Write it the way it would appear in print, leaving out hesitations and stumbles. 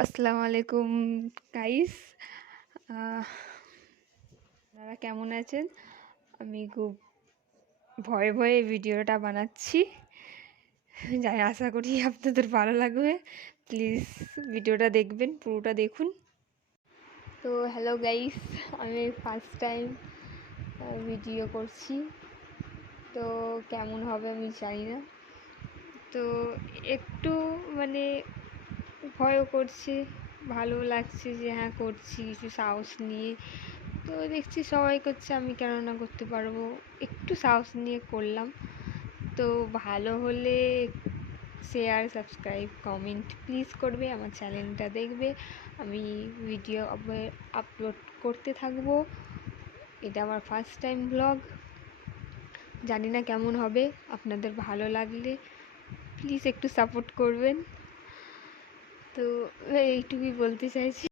আসসালামু আলাইকুম গাইস। আপনারা কেমন আছেন? আমি খুব ভয়ে ভয়ে ভিডিওটা বানাচ্ছি, যাই আশা করি আপনাদের ভালো লাগবে। প্লিজ ভিডিওটা দেখবেন, পুরোটা দেখুন। তো হ্যালো গাইস, আমি ফার্স্ট টাইম ভিডিও করছি, তো কেমন হবে আমি জানি না। তো একটু মানে ভয়ও করছি, ভালো লাগছে যে হ্যাঁ করছি কিছু সাহস নিয়ে। তো দেখছি সবাই করছে, আমি কেন না করতে পারবো, একটু সাহস নিয়ে করলাম। তো ভালো হলে শেয়ার, সাবস্ক্রাইব, কমেন্ট প্লিজ করবে, আমার চ্যানেলটা দেখবে। আমি ভিডিও আপলোড করতে থাকবো। এটা আমার ফার্স্ট টাইম ব্লগ, জানি না কেমন হবে। আপনাদের ভালো লাগলে প্লিজ একটু সাপোর্ট করবেন। তো এইটুকুই বলতে চাইছি।